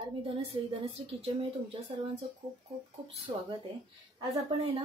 नमस्कार, मी धनश्री किचनमध्ये तुमच्या सर्वांचं खूप खूप खूप स्वागत आहे। आज आपण आहे ना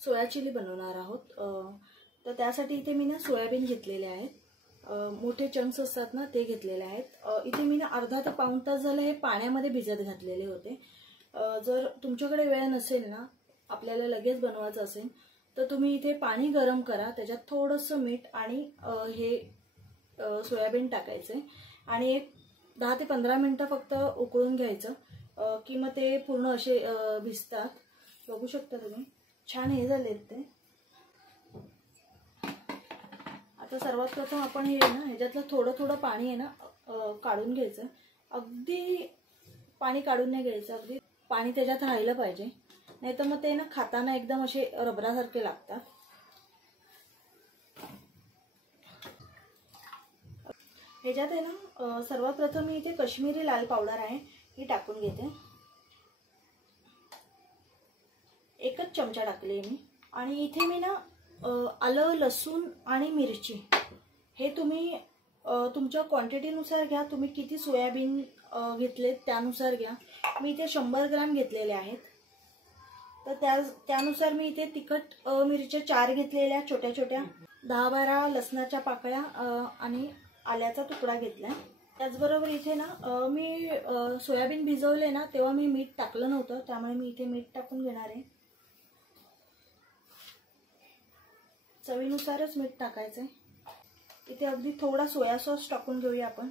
सोया चिली बनवणार आहोत। तर त्यासाठी इथे मी ना सोयाबीन घेतलेले आहेत, मोठे चंक्स असतात ना ते घेतलेले आहेत। इथे मी ना अर्धा ते पाऊण तास झाले हे पाण्यामध्ये भिजत घातलेले होते। जर तुमच्याकडे वेळ नसेल ना, आपल्याला लगेच बनवायचं असेल तर तुम्ही इथे पाणी गरम करा, त्याच्यात थोडंसं मीठ आणि हे सोयाबीन टाकायचे आणि एक 10 ते 15 मिनिटं फक्त उकळून घ्यायचं की मग ते पूर्ण असे भिजतात। बघू शकता तुम्ही, छान हे झालेत ते। आता सर्वात प्रथम आपण हे ना ह्याच्यातलं थोडं थोडं पाणी आहे ना काढून घ्यायचं। अगदी पाणी काढून नाही घ्यायचं, अगदी पाणी त्याच्यात राहिलं पाहिजे, नाही तर मग ते ना खाताना एकदम असे रबरासारखे लागतात। ह्याच्यात आहे ना सर्वात प्रथम मी इथे काश्मीरी लाल पावडर आहे ही टाकून घेते। एकच चमचा टाकले मी। आणि इथे मी ना आलं, लसूण आणि मिरची हे तुम्ही तुमच्या क्वांटिटीनुसार घ्या। तुम्ही किती सोयाबीन घेतले त्यानुसार घ्या। मी इथे 100 ग्रॅम घेतलेले आहेत, तर त्यानुसार मी इथे तिखट मिरच्या 4 घेतलेल्या छोट्या छोट्या, 10-12 लसणाच्या पाकळ्या आणि आल्याचा तुकडा घेतलाय। त्याचबरोबर इथे ना मी सोयाबीन भिजवले ना तेव्हा मी मीठ टाकलं नव्हतं, त्यामुळे मी इथे मीठ टाकून घेणार आहे। चवीनुसारच मीठ टाकायचंय। इथे अगदी थोडा सोया सॉस टाकून घेऊया आपण।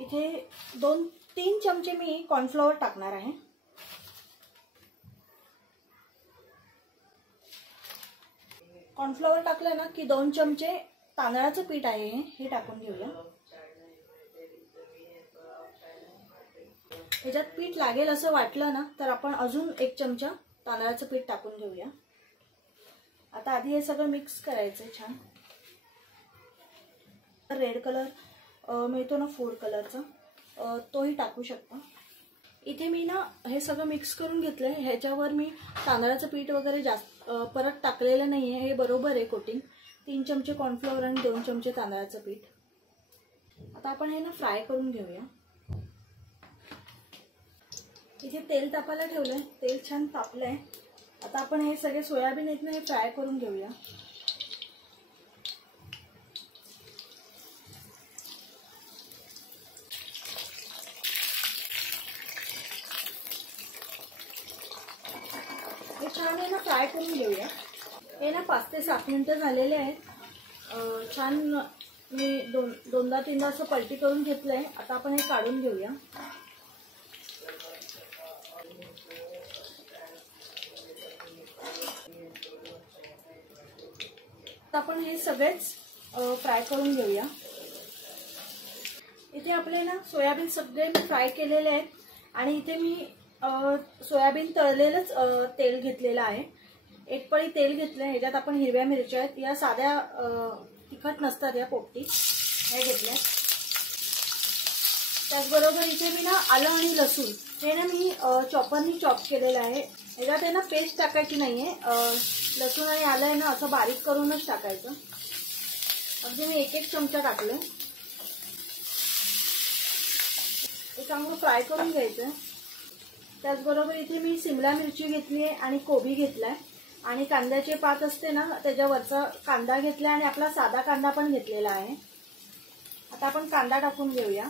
इथे 2-3 चमचे मी कॉर्नफ्लॉवर टाकणार आहे। कॉर्नफ्लॉवर टाकलं ना की 2 चमचे तांदळाचं पीठ आहे हे टाकून घेऊया। ह्याच्यात पीठ लागेल असं वाटलं ना तर आपण अजून 1 चमचा तांदळाचं पीठ टाकून घेऊया। आता आधी हे सगळं मिक्स करायचंय छान। रेड कलर मिळतो ना फूड कलरचा, तोही टाकू शकता। इथे मी ना हे सगळं मिक्स करून घेतलंय। ह्याच्यावर मी तांदळाचं पीठ वगैरे जास्त परत टाकलेलं नाहीये, हे बरोबर आहे कोटिंग। 3 चमचे कॉर्नफ्लॉवर आणि 2 चमचे तांदळाचं पीठ। आता आपण हे ना फ्राय करून घेऊया। इथे तेल तापायला ठेवलंय, तेल छान तापलंय। आता आपण हे सगळे सोयाबीन आहेत ना हे फ्राय करून घेऊया। हे छान आहे ना फ्राय करून घेऊया। हे ना 5 ते 7 मिनिटं झालेले आहेत। छान मी दोनदा-तीनदा असं पलटी करून घेतलंय। आता आपण हे काढून घेऊया। आता आपण हे सगळेच फ्राय करून घेऊया। इथे आपले ना सोयाबीन सगळे मी फ्राय केलेले आहेत आणि इथे मी सोयाबीन तळलेलंच तेल घेतलेलं आहे। 1 पळी तेल घेतलंय। ह्याच्यात आपण हिरव्या मिरच्या आहेत, या साध्या तिखट नसतात, या पोपटी हे घेतल्या। त्याचबरोबर इथे मी ना आलं आणि लसूण हे ना मी चॉपरनी चॉप केलेलं आहे। ह्याच्यात आहे ना पेस्ट टाकायची नाहीये, लसूण आणि आलं आहे ना असं बारीक करूनच टाकायचं। अगदी मी 1-1 चमचा टाकलं। हे चांगलं फ्राय करून घ्यायचं। त्याचबरोबर इथे मी सिमला मिरची घेतली आहे आणि कोबी घेतलाय आणि कांद्याचे पात असते ना त्याच्यावरचा कांदा घेतलाय आणि आपला साधा कांदा पण घेतलेला आहे। आता आपण कांदा टाकून घेऊया।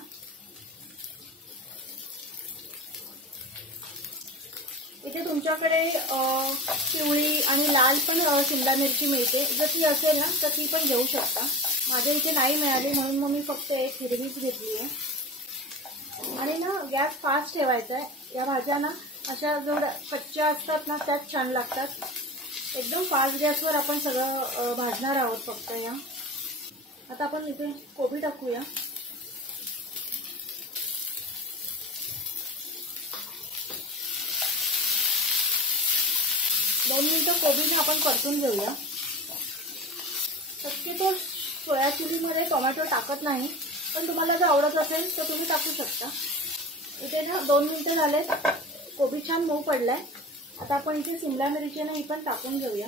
इथे तुमच्याकडे पिवळी आणि लाल पण सिमला मिरची मिळते, जर ती असेल ना तर ती पण घेऊ शकता। माझ्या इथे नाही मिळाली म्हणून मग मी फक्त एक हिरवीच घेतली आहे। आणि ना गॅस फास्ट ठेवायचा आहे। या भाज्या ना अशा जेवढ्या कच्च्या असतात ना त्याच छान लागतात। एकदम फास्ट गॅसवर आपण सगळं भाजणार आहोत फक्त या। आता आपण इथे कोबी टाकूया। दोन मिनिटं कोबीने आपण परतून घेऊया। शक्यतो सोया चिलीमध्ये टोमॅटो टाकत नाही, पण तुम्हाला जर आवडत असेल तर तुम्ही टाकू शकता। इथे ना 2 मिनिटं झालेत, कोबी छान मऊ पडलाय। आता आपण इथे सिमला मिरची ना ही पण टाकून घेऊया।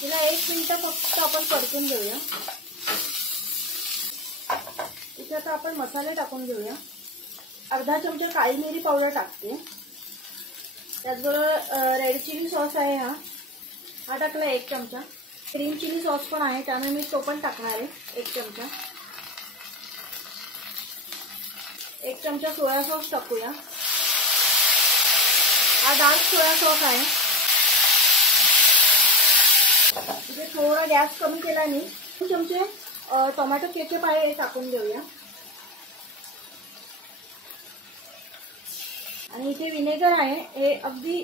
तिला 1 मिनिट फक्त आपण परतून घेऊया। इथे आता आपण मसाले टाकून घेऊया। अर्धा चमचा काळी मिरी पावडर टाकते, त्याचबरोबर रेड चिली सॉस आहे हा टाकला 1 चमचा। ग्रीन चिली सॉस पण आहे, त्यामुळे मी तो पण टाकणार आहे 1 चमचा। 1 चमचा सोया सॉस टाकूया, हा डार्क सोया सॉस आहे। इथे थोडा गॅस कमी केला मी। 2 चमचे टोमॅटो केचप आहे टाकून घेऊया। आणि इथे विनेगर आहे, हे अगदी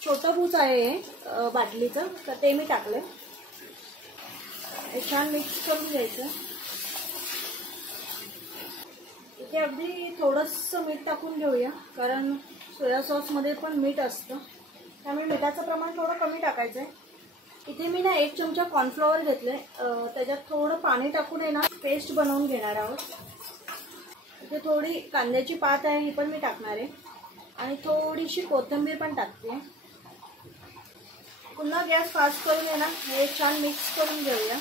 छोटं बूच आहे बाटलीचं, तर ते मी टाकलं। हे छान मिक्स करून घ्यायचं। इथे अगदी थोडंसं मीठ टाकून घेऊया, कारण सोया सॉसमध्ये पण मीठ असतं, त्यामुळे मिठाचं प्रमाण थोडं कमी टाकायचं आहे। इथे मी ना 1 चमचा कॉर्नफ्लॉवर घेतले, त्याच्यात थोडं पाणी टाकून आहे ना पेस्ट बनवून घेणार आहोत। इथे थोडी कांद्याची पात आहे, ही पण मी टाकणार आहे, आणि थोडीशी कोथिंबीर पण टाकते। पुन्हा गॅस फास्ट करून आहे ना हे छान मिक्स करून घेऊया।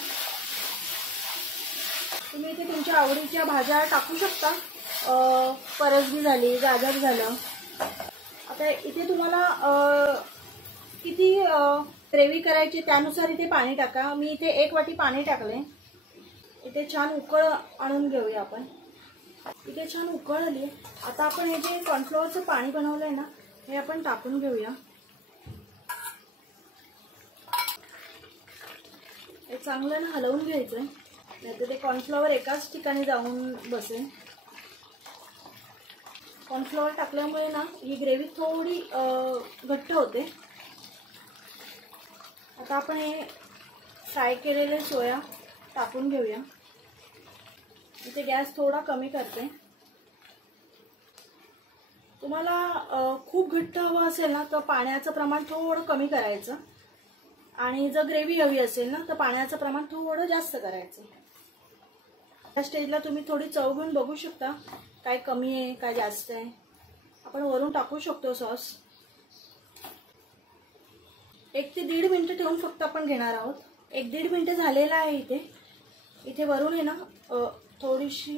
तुम्ही इथे तुमच्या आवडीच्या भाज्या टाकू शकता, परसबी झाली, गाजर झालं। आता इथे तुम्हाला किती ग्रेव्ही करायची त्यानुसार इथे पाणी टाका। मी इथे 1 वाटी पाणी टाकले। इथे छान उकळ आणून घेऊया आपण। इथे छान उकळ आली, आता आपण हे जे कॉर्नफ्लॉवरचं पाणी बनवलंय ना हे आपण टाकून घेऊया। हे चांगलं ना हलवून घ्यायचंय, नाहीतर ते कॉर्नफ्लॉवर एकाच ठिकाणी जाऊन बसेल। कॉर्नफ्लॉवर टाकल्यामुळे ना ही ग्रेव्ही थोडी घट्ट होते। आता आपण हे फ्राय केलेले सोया टाकून घेऊया। इथे गॅस थोडा कमी करते। तुम्हाला खूप घट्ट हवं असेल ना तर पाण्याचं प्रमाण थोडं कमी करायचं, आणि जर ग्रेव्ही हवी असेल ना तर पाण्याचं प्रमाण थोडं जास्त करायचं। या स्टेजला तुम्ही थोडी चव घेऊन बघू शकता, काय कमी आहे काय जास्त आहे। आपण वरून टाकू शकतो सॉस। 1 ते 1.5 मिनिटं ठेवून फक्त आपण घेणार आहोत। 1-1.5 मिनिटं झालेला आहे। इथे वरून आहे ना थोडीशी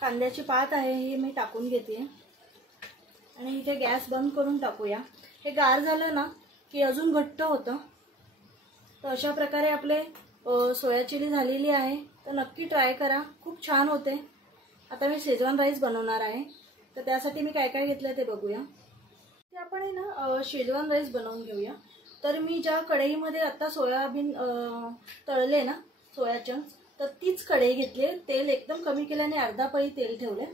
कांद्याची पात आहे, ही मी टाकून घेते, आणि इथे गॅस बंद करून टाकूया। हे गार झालं ना की अजून घट्ट होतं। तर अशा प्रकारे आपले सोया चिली झालेली आहे, तर नक्की ट्राय करा, खूप छान होते। आता मी शेजवान राईस बनवणार आहे, तर त्यासाठी मी काय काय घेतलं ते बघूया। ते आपण आहे ना शेजवान राईस बनवून घेऊया। तर मी ज्या कढईमध्ये आता सोयाबीन तळले ना सोया चंक्स, तर तीच कढई घेतली। तेल एकदम कमी केल्याने अर्धा पळी तेल ठेवले।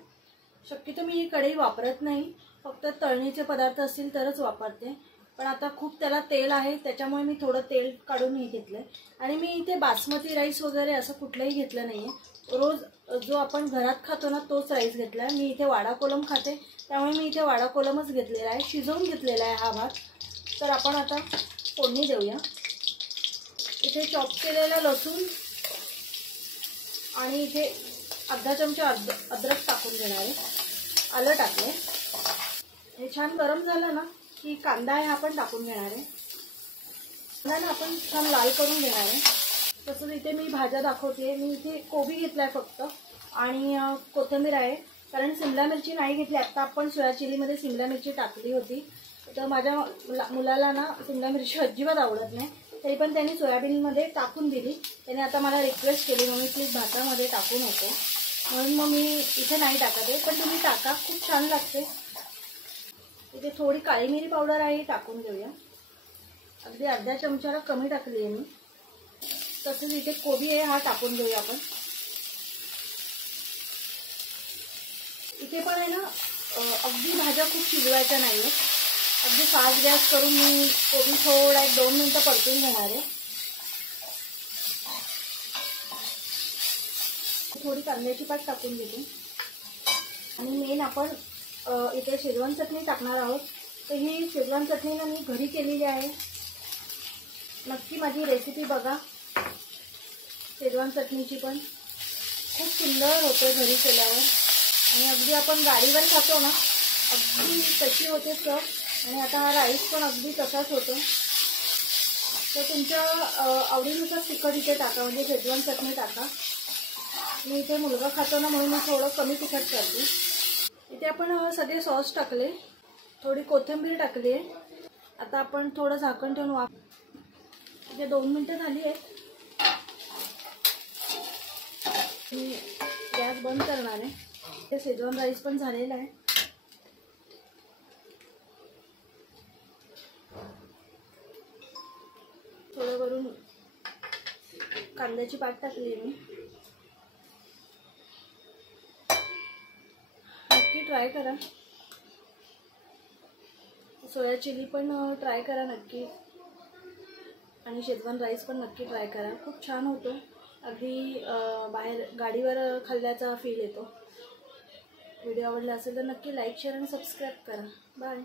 शक्यतो मी ही कढई वापरत नाही, फक्त तळणीचे पदार्थ असतील तरच वापरते, पण आता खूप त्याला तेल आहे त्याच्यामुळे मी थोडं तेल काढून हे घेतलंय। आणि मी इथे बासमती राईस वगैरे असं कुठलंही घेतलं नाहीये, रोज जो आपण घरात खातो ना तोच राईस घेतलाय। मी इथे वाडा कोलम खाते, त्यामुळे मी इथे वाडा कोलमच घेतलेला आहे, शिजवून घेतलेला आहे हा भात। तर आपण आता फोडणी देऊया। इथे चॉप केलेला लसूण आणि इथे अर्धा चमचा अद्रक टाकून घेणार आहे, आलं टाकले। हे छान गरम झालं ना की कांदा आहे हा पण टाकून घेणार आहे, कांदा आपण छान लाल करून घेणार आहे। तसंच इथे मी भाज्या दाखवते। मी इथे कोबी घेतलाय फक्त, आणि कोथिंबीर आहे, कारण सिमला मिरची नाही घेतली। आता आपण सोया चिलीमध्ये सिमला मिरची टाकली होती, तर माझ्या मुलाला ना सिमला मिरची अजिबात आवडत नाही, तरी पण त्यांनी सोयाबीनमध्ये टाकून दिली। त्याने आता मला रिक्वेस्ट केली, मम्मी प्लीज भातामध्ये टाकू नको, म्हणून मग मी इथे नाही टाकत आहे, पण तुम्ही टाका, खूप छान लागते। इथे थोडी काळी मिरी पावडर आहे, टाकून घेऊया। अगदी अर्ध्या चमचाला कमी टाकली आहे मी। तसंच इथे कोबी आहे हा टाकून घेऊया आपण। इथे पण आहे ना अगदी भाज्या खूप शिजवायच्या नाहीये, अगदी फास्ट गॅस करून मी कोबी थोडा 1-2 मिनिटं परतून घेणार आहे। थोडी कांद्याची पात टाकून घेते, आणि मेन आपण इथे शेजवान चटणी टाकणार आहोत। तर ही शेजवान चटणी ना मी घरी केलेली आहे, नक्की माझी रेसिपी बघा। शेजवान चटणीची पण खूप सुंदर होते घरी केल्यावर, आणि अगदी आपण गाडीवर खातो ना अगदी तशी होते चव। आणि आता हा राईस पण अगदी तसाच होतो। तर तुमच्या आवडीनुसार तिखट इथे टाका, म्हणजे शेजवान चटणी टाका। मी इथे मुलगा खातो ना म्हणून मी थोडं कमी तिखट करते. इथे आपण सगळे सॉस टाकले, थोडी कोथिंबीर टाकली आहे. आता आपण थोडं झाकण ठेवून इथे 2 मिनिटं झाली आहे. मी गॅस बंद करणार आहे. ते शेजवान राईस पण झालेला आहे. थोडं वरून कांद्याची पात टाकली मी. नक्की ट्राय करा. सोया चिली पण ट्राय करा नक्की, आणि शेजवान राईस पण नक्की ट्राय करा. खूप छान होतो. अगदी बाहेर गाडीवर खाल्ल्याचा फील येतो. व्हिडिओ आवडला असेल तर नक्की लाईक, शेअर आणि सबस्क्राईब करा. बाय.